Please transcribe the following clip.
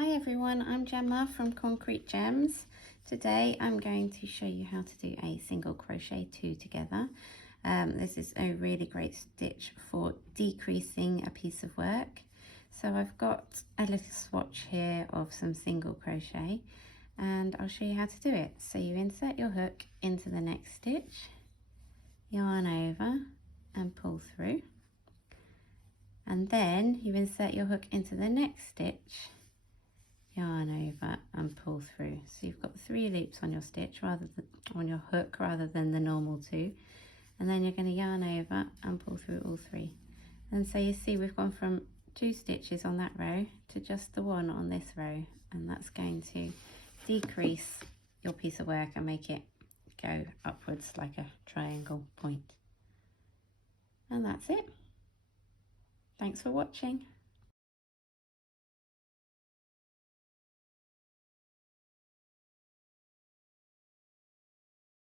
Hi everyone, I'm Gemma from Concrete Gems. Today I'm going to show you how to do a single crochet 2 together. This is a really great stitch for decreasing a piece of work. So I've got a little swatch here of some single crochet and I'll show you how to do it. So you insert your hook into the next stitch, yarn over and pull through, and then you insert your hook into the next stitch, yarn over and pull through. So you've got 3 loops on your stitch rather than on your hook rather than the normal 2, and then you're going to yarn over and pull through all 3. And so you see we've gone from 2 stitches on that row to just the 1 on this row, and that's going to decrease your piece of work and make it go upwards like a triangle point. And that's it. Thanks for watching.